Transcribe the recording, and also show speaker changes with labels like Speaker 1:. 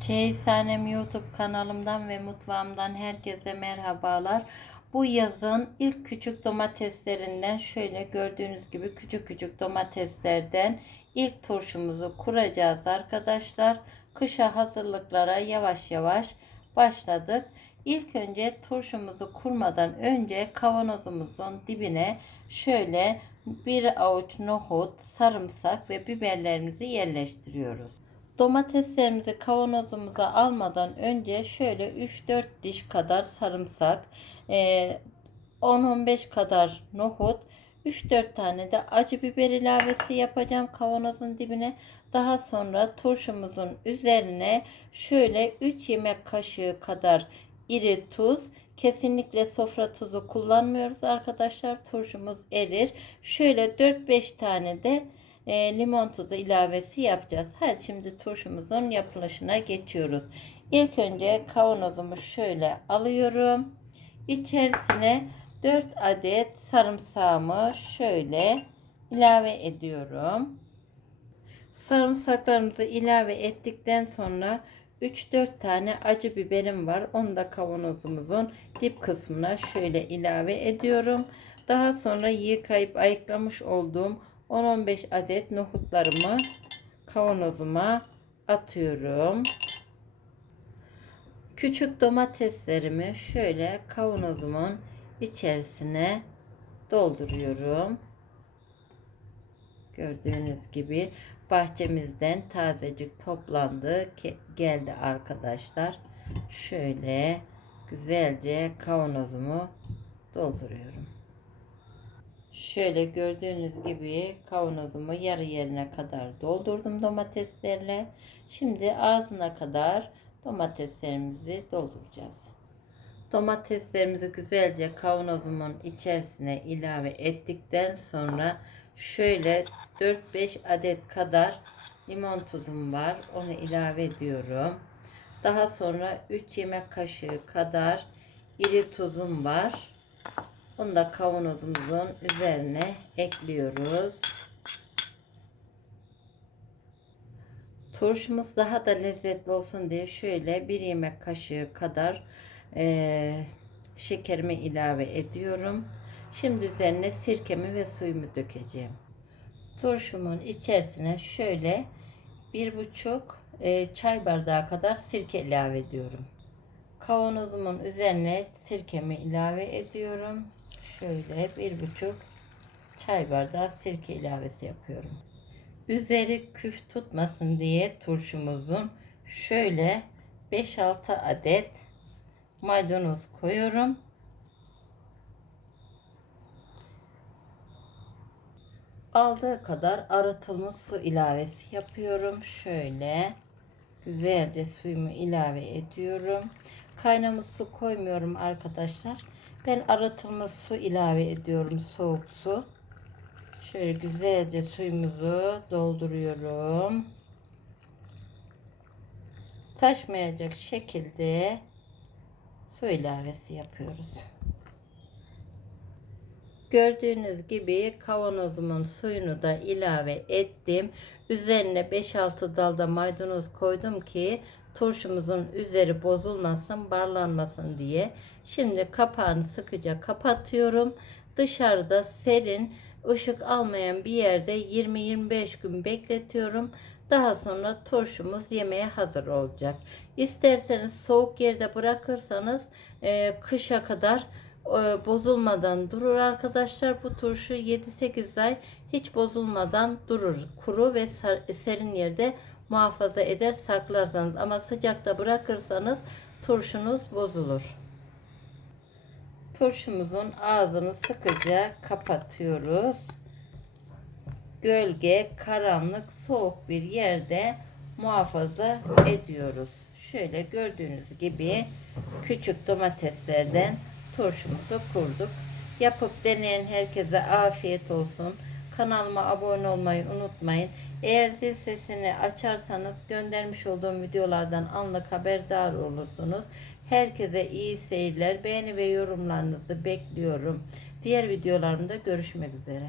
Speaker 1: Çeyizhanem YouTube kanalımdan ve mutfağımdan herkese merhabalar. Bu yazın ilk küçük domateslerinden şöyle gördüğünüz gibi küçük küçük domateslerden ilk turşumuzu kuracağız arkadaşlar. Kışa hazırlıklara yavaş yavaş başladık. İlk önce turşumuzu kurmadan önce kavanozumuzun dibine şöyle bir avuç nohut, sarımsak ve biberlerimizi yerleştiriyoruz. Domateslerimizi kavanozumuza almadan önce şöyle 3-4 diş kadar sarımsak, e, 10-15 kadar nohut, 3-4 tane de acı biber ilavesi yapacağım kavanozun dibine. Daha sonra turşumuzun üzerine şöyle 3 yemek kaşığı kadar iri tuz. Kesinlikle sofra tuzu kullanmıyoruz arkadaşlar. Turşumuz erir. Şöyle 4-5 tane de e, limon tuzu ilavesi yapacağız. Hadi şimdi turşumuzun yapılışına geçiyoruz. İlk önce kavanozumu şöyle alıyorum. İçerisine 4 adet sarımsağımı şöyle ilave ediyorum. Sarımsaklarımızı ilave ettikten sonra 3-4 tane acı biberim var. Onu da kavanozumuzun dip kısmına şöyle ilave ediyorum. Daha sonra yıkayıp ayıklamış olduğum 10-15 adet nohutlarımı kavanozuma atıyorum. Küçük domateslerimi şöyle kavanozumun içerisine dolduruyorum. Gördüğünüz gibi bahçemizden tazecik toplandı geldi arkadaşlar. Şöyle güzelce kavanozumu dolduruyorum. Şöyle gördüğünüz gibi kavanozumu yarı yerine kadar doldurdum domateslerle. Şimdi ağzına kadar domateslerimizi dolduracağız. Domateslerimizi güzelce kavanozumun içerisine ilave ettikten sonra şöyle 4-5 adet kadar limon tuzum var. Onu ilave ediyorum. Daha sonra 3 yemek kaşığı kadar iri tuzum var. Bunu da kavanozumuzun üzerine ekliyoruz. Turşumuz daha da lezzetli olsun diye şöyle bir yemek kaşığı kadar e, şekerimi ilave ediyorum. Şimdi üzerine sirkemi ve suyumu dökeceğim. Turşumun içerisine şöyle bir buçuk e, çay bardağı kadar sirke ilave ediyorum. Kavanozumun üzerine sirkemi ilave ediyorum şöyle bir buçuk çay bardağı sirke ilavesi yapıyorum. Üzeri küf tutmasın diye turşumuzun şöyle 5-6 adet maydanoz koyuyorum. Aldığı kadar arıtılmış su ilavesi yapıyorum. Şöyle güzelce suyumu ilave ediyorum. Kaynamış su koymuyorum arkadaşlar. Ben arıtılmış su ilave ediyorum. Soğuk su. Şöyle güzelce suyumuzu dolduruyorum. Taşmayacak şekilde su ilavesi yapıyoruz. Gördüğünüz gibi kavanozumun suyunu da ilave ettim. Üzerine 5-6 dalda maydanoz koydum ki turşumuzun üzeri bozulmasın, barlanmasın diye. Şimdi kapağını sıkıca kapatıyorum. Dışarıda serin, ışık almayan bir yerde 20-25 gün bekletiyorum. Daha sonra turşumuz yemeğe hazır olacak. İsterseniz soğuk yerde bırakırsanız e, kışa kadar bozulmadan durur arkadaşlar. Bu turşu 7-8 ay hiç bozulmadan durur. Kuru ve serin yerde muhafaza eder saklarsanız ama sıcakta bırakırsanız turşunuz bozulur. Turşumuzun ağzını sıkıca kapatıyoruz. Gölge, karanlık, soğuk bir yerde muhafaza ediyoruz. Şöyle gördüğünüz gibi küçük domateslerden turşumuzu kurduk. Yapıp deneyen herkese afiyet olsun. Kanalıma abone olmayı unutmayın. Eğer zil sesini açarsanız göndermiş olduğum videolardan anlık haberdar olursunuz. Herkese iyi seyirler. Beğeni ve yorumlarınızı bekliyorum. Diğer videolarımda görüşmek üzere.